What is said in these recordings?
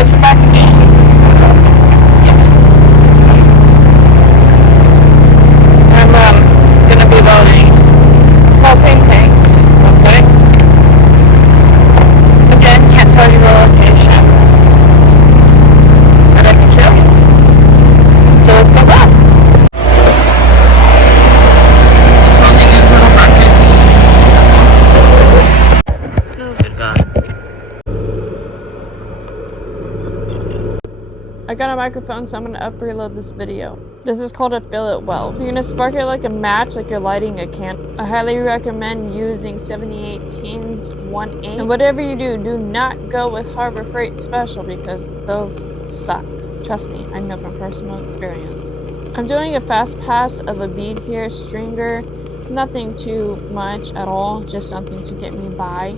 guys, we're back again. I'm gonna be loading propane tanks. Okay. Again, can't tell you the location, but I can show you. So let's go back. Welding is little markets. Oh, good God. I got a microphone, so I'm going to up-reload this video. This is called a fillet weld. You're going to spark it like a match, like you're lighting a candle. I highly recommend using 7018's 1/8. And whatever you do, do not go with Harbor Freight Special because those suck. Trust me, I know from personal experience. I'm doing a fast pass of a bead here, stringer. Nothing too much at all, just something to get me by.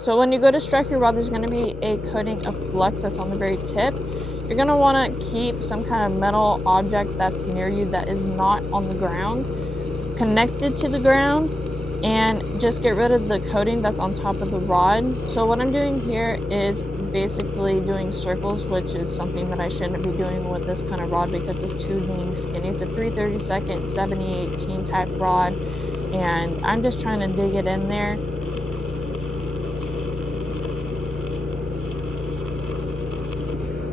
So when you go to strike your rod, there's going to be a coating of flux that's on the very tip. You're going to want to keep some kind of metal object that's near you that is not on the ground, connected to the ground, and just get rid of the coating that's on top of the rod. So what I'm doing here is basically doing circles, which is something that I shouldn't be doing with this kind of rod because it's too dang skinny. It's a 3/32 7018 type rod, and I'm just trying to dig it in there.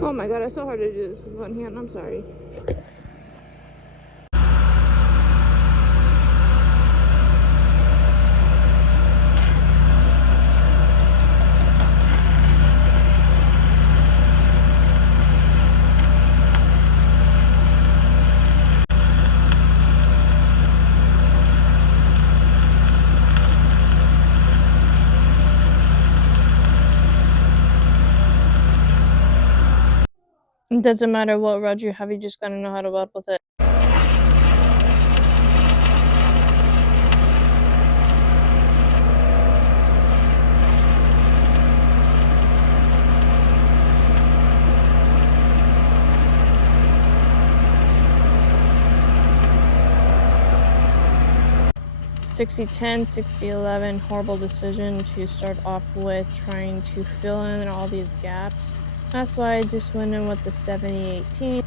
Oh my God, it's so hard to do this with one hand. I'm sorry. It doesn't matter what rod you have, you just gotta know how to weld with it. $60-10, $60-11, horrible decision to start off with trying to fill in all these gaps. That's why I just went in with the 7018.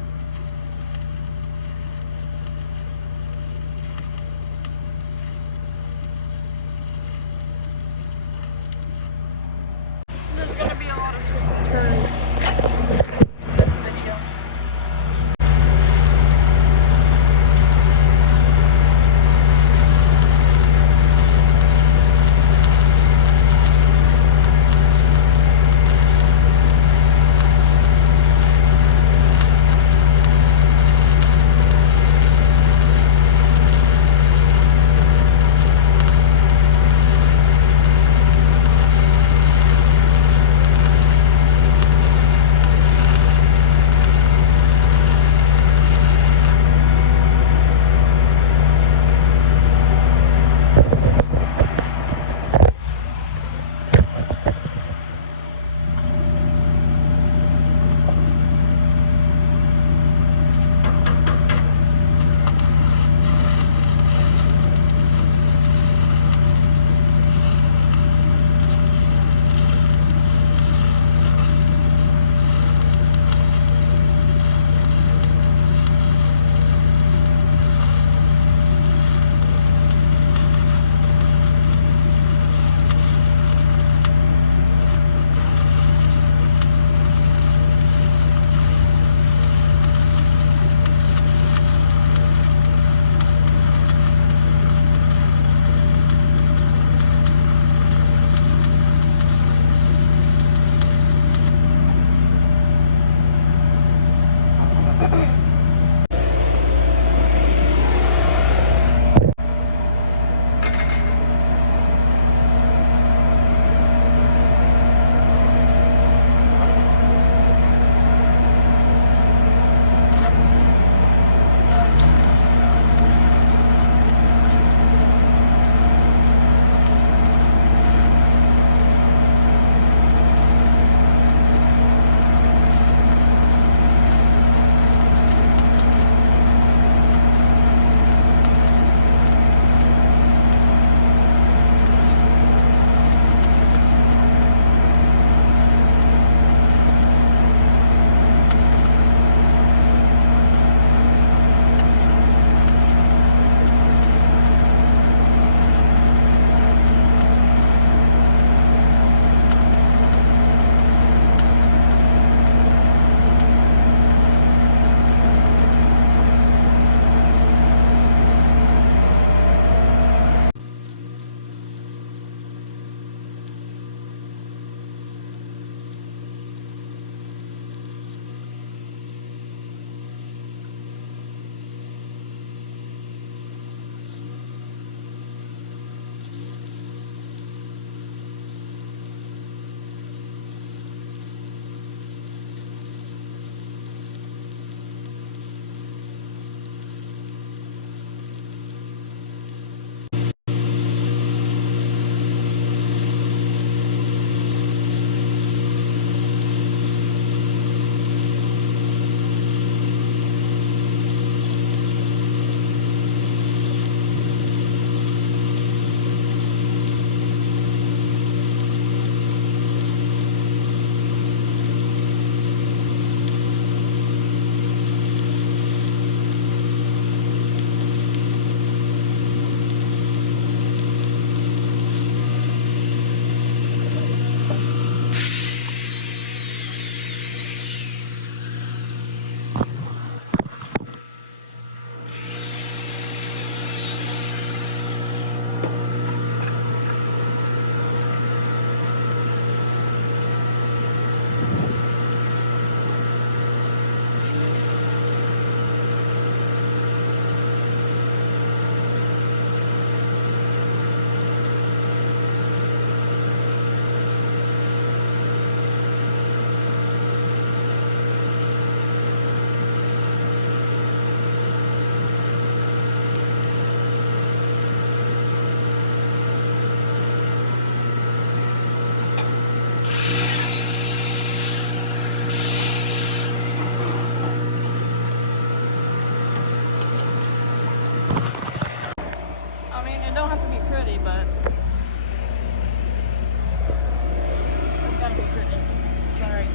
There's gonna be a lot of twists and turns in this video. I mean, it don't have to be pretty, but it's gotta be pretty. It's alright.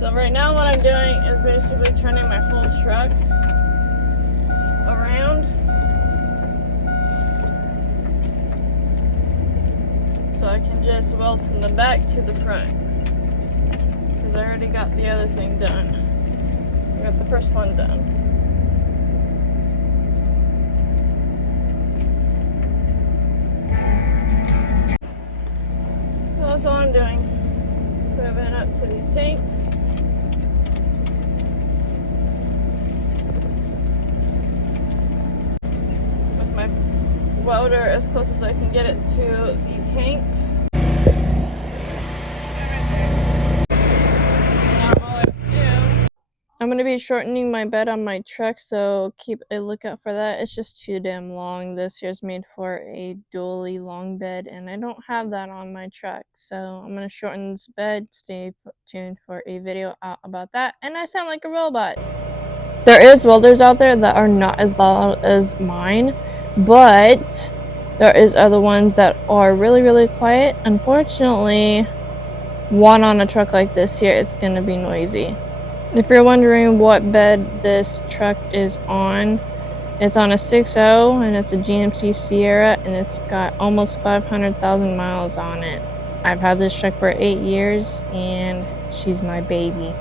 So right now what I'm doing is basically turning my whole truck around so I can just weld from the back to the front, because I already got the other thing done. I got the first one done. So that's all I'm doing. Moving up to these tanks. With my welder as close as I can get it to the tanks. I'm going to be shortening my bed on my truck, so keep a lookout for that. It's just too damn long. This here's made for a dually long bed, and I don't have that on my truck. So I'm going to shorten this bed. Stay tuned for a video out about that. And I sound like a robot. There is welders out there that are not as loud as mine, but there is other ones that are really, really quiet. Unfortunately, one on a truck like this here, it's going to be noisy. If you're wondering what bed this truck is on, it's on a 6.0 and it's a GMC Sierra, and it's got almost 500,000 miles on it. I've had this truck for 8 years and she's my baby.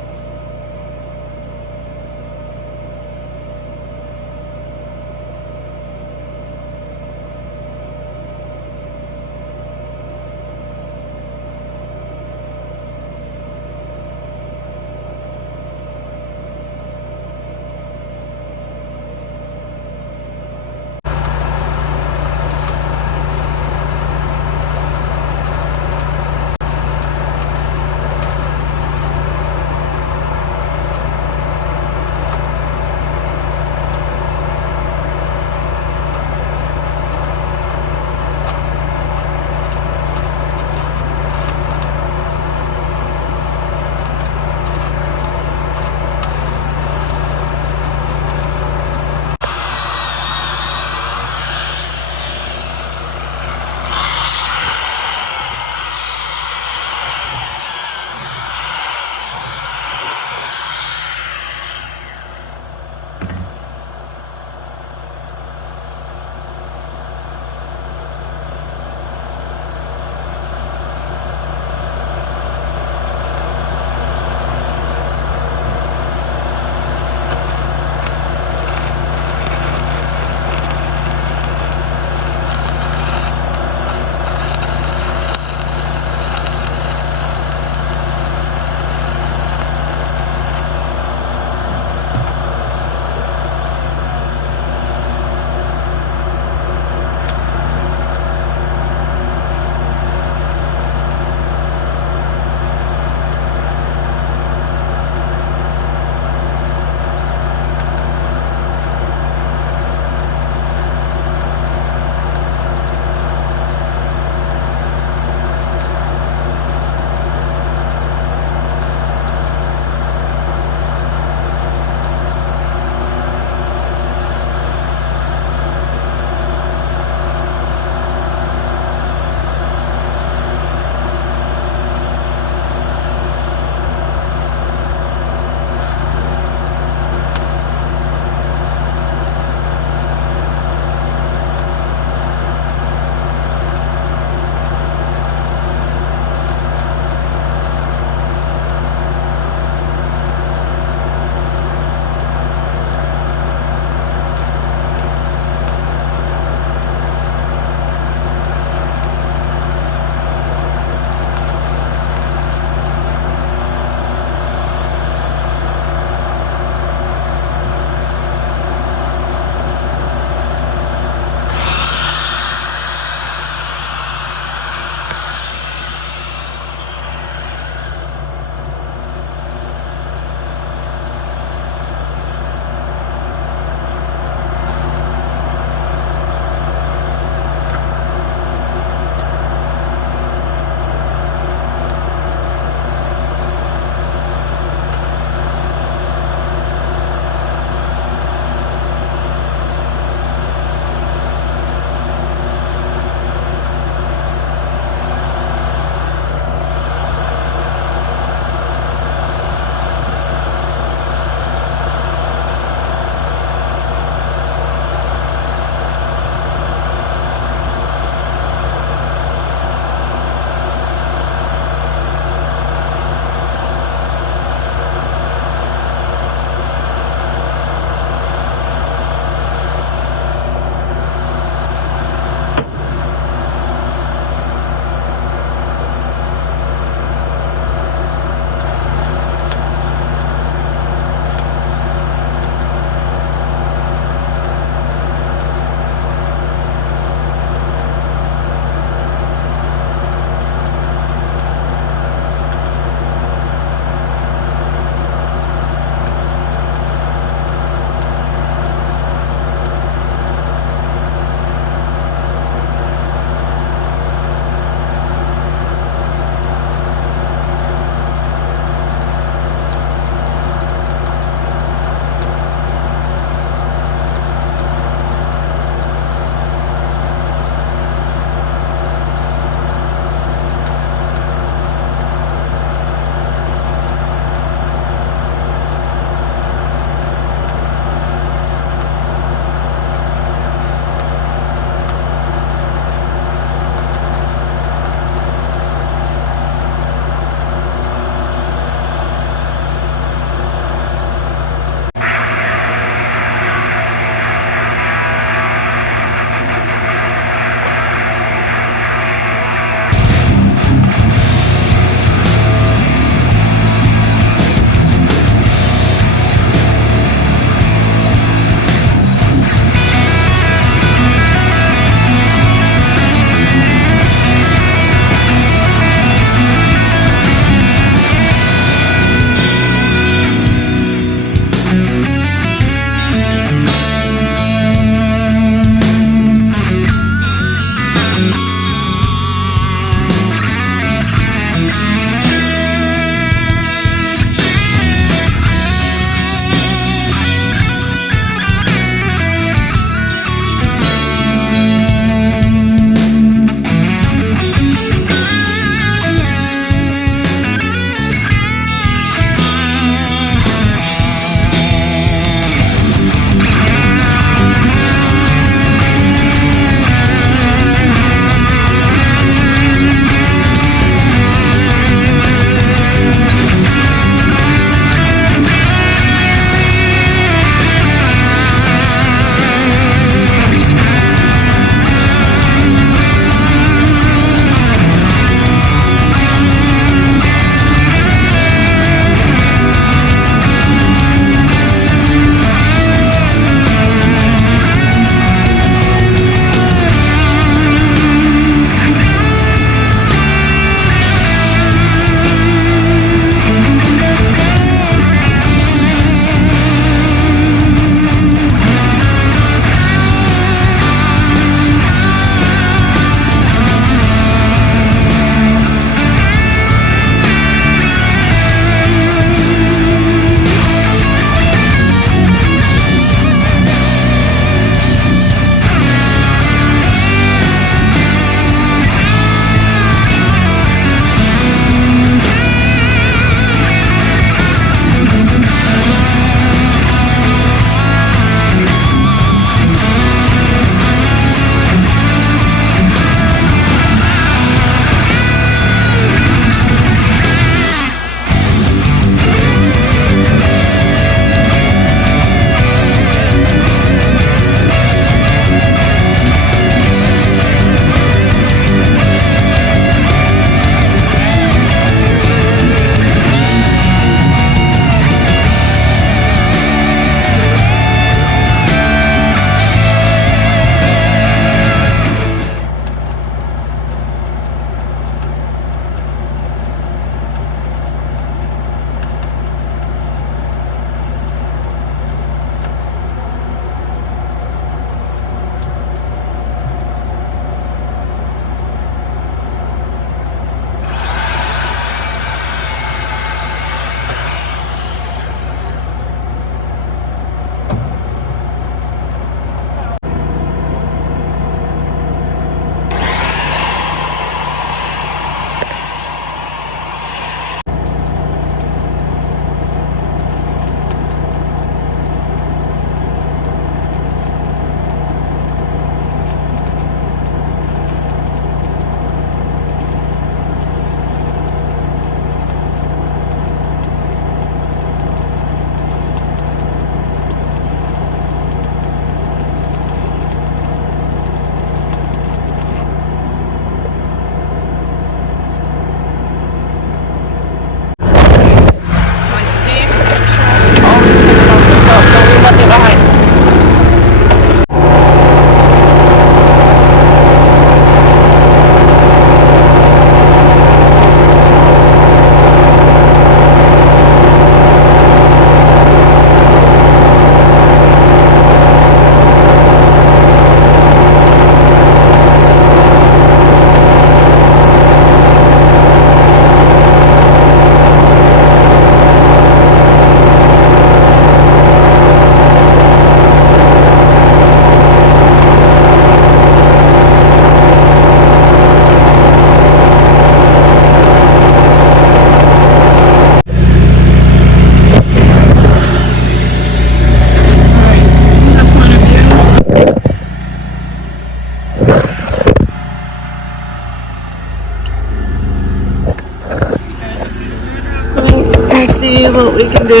what we can do.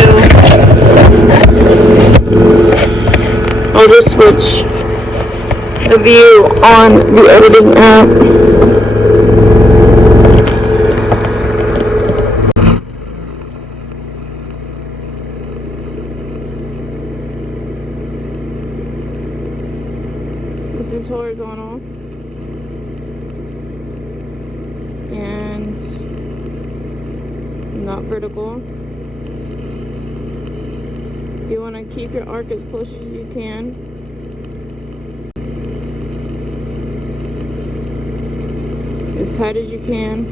I'll just switch the view on the editing app. This is horizontal and not vertical. You want to keep your arc as close as you can. As tight as you can.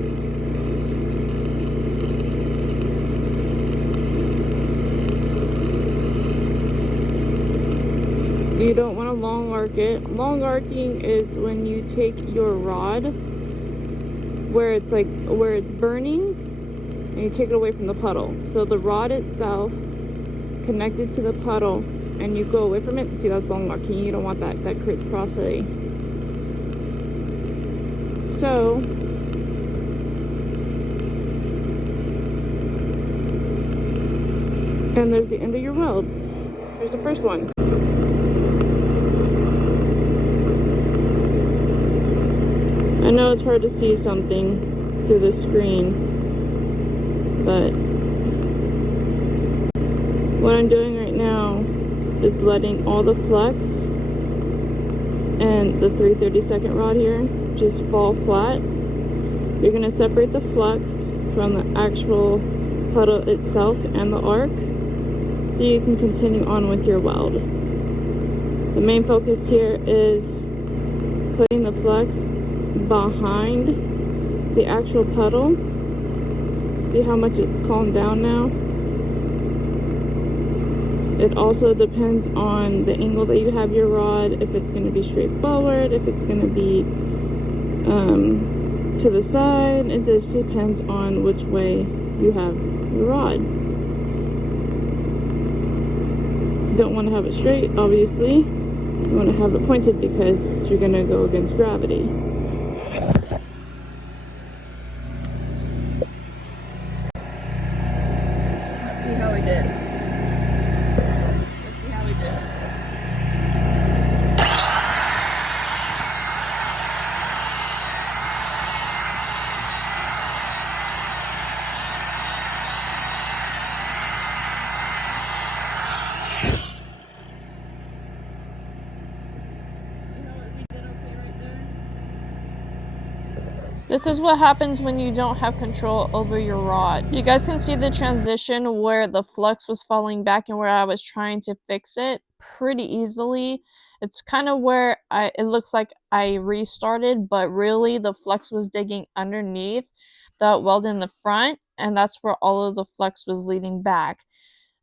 You don't want to long arc it. Long arcing is when you take your rod where it's burning and you take it away from the puddle. So the rod itself connected to the puddle and you go away from it. See, that's long arcing. You don't want that. That creates porosity. So and there's the end of your weld. Here's the first one. I know it's hard to see something through the screen, but what I'm doing right now is letting all the flex and the 3/32 rod here just fall flat. You're going to separate the flex from the actual puddle itself and the arc so you can continue on with your weld. The main focus here is putting the flex behind the actual puddle. See how much it's calmed down now? It also depends on the angle that you have your rod, if it's going to be straight forward, if it's going to be to the side. It just depends on which way you have your rod. You don't want to have it straight, obviously. You want to have it pointed because you're going to go against gravity. Let's see how we did. Let's see how we did. This is what happens when you don't have control over your rod. You guys can see the transition where the flux was falling back and where I was trying to fix it pretty easily. It's kind of where it looks like I restarted, but really the flux was digging underneath the weld in the front, and that's where all of the flux was leading back.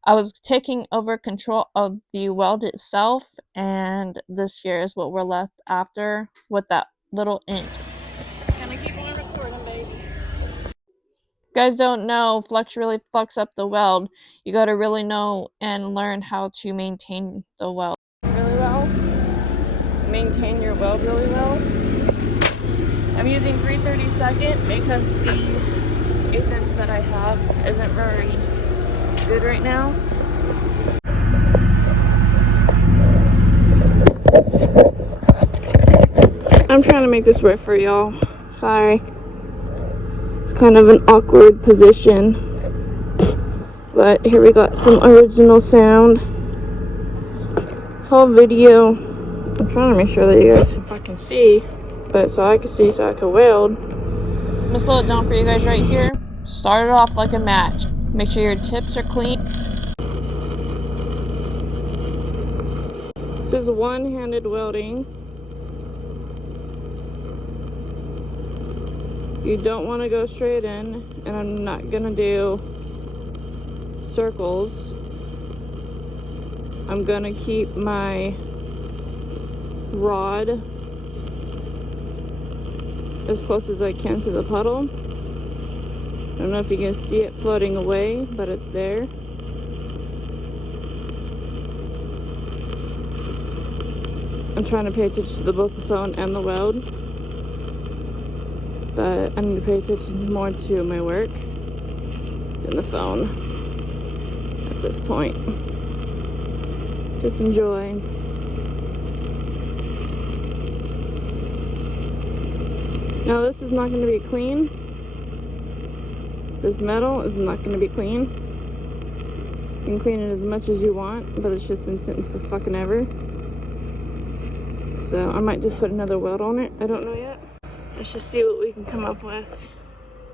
I was taking over control of the weld itself, and this here is what we're left after with that little inch. Guys don't know, flux really fucks up the weld. You gotta really know and learn how to maintain the weld really well. Maintain your weld really well. I'm using 3/32 because the 1/8 inch that I have isn't very good right now. I'm trying to make this work for y'all. Sorry. It's kind of an awkward position. But here we got some original sound. This whole video, I'm trying to make sure that you guys can fucking see. But so I can see, so I can weld. I'm gonna slow it down for you guys right here. Start it off like a match. Make sure your tips are clean. This is one-handed welding. You don't want to go straight in, and I'm not gonna do circles. I'm gonna keep my rod as close as I can to the puddle. I don't know if you can see it floating away, but it's there. I'm trying to pay attention to both the phone and the weld, but I need to pay attention more to my work than the phone. at this point. Just enjoy. Now this is not going to be clean. This metal is not going to be clean. You can clean it as much as you want, but this shit's been sitting for fucking ever. So I might just put another weld on it. I don't know yet. Let's just see what we can come up with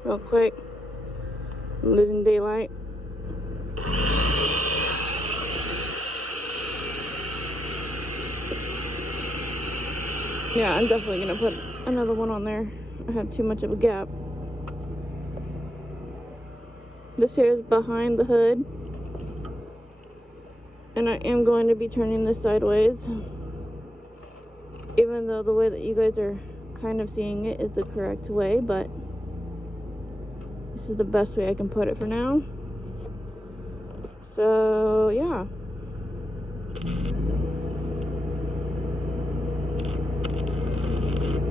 real quick. I'm losing daylight. Yeah, I'm definitely gonna put another one on there. I had too much of a gap. This here is behind the hood, and I am going to be turning this sideways, even though the way that you guys are kind of seeing it is the correct way, but this is the best way I can put it for now. So yeah,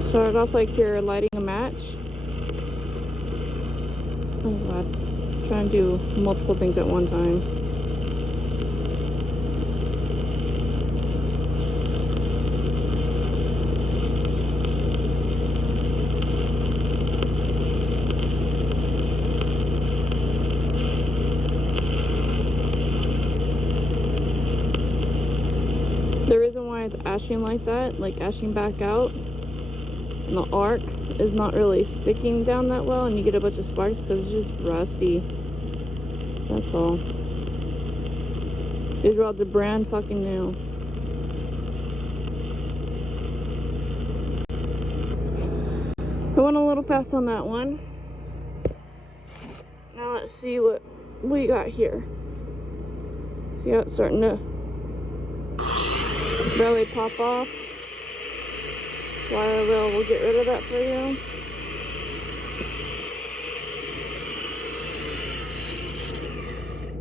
start off like you're lighting a match. Oh god, trying to do multiple things at one time. The reason why it's ashing like that, like ashing back out, and the arc is not really sticking down that well, and you get a bunch of sparks because it's just rusty. That's all. These rods are brand fucking new. I went a little fast on that one. Now let's see what we got here. See how it's starting to barely pop off. Wire wheel will get rid of that for you.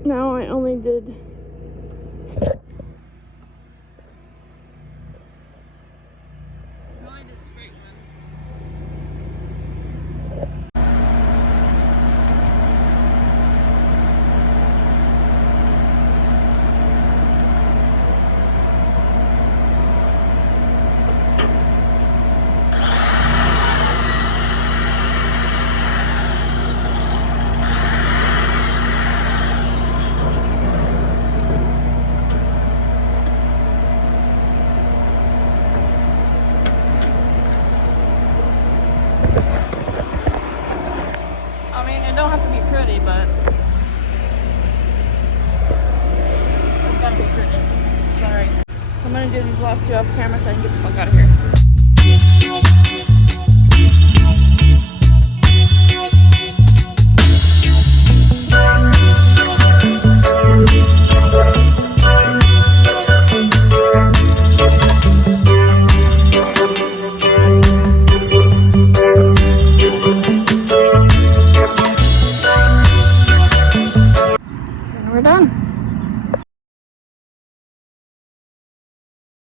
Now I only did straight ones. I mean, it don't have to be pretty, but it's gotta be pretty. It's alright. I'm gonna do these last two off camera so I can get the fuck out of here.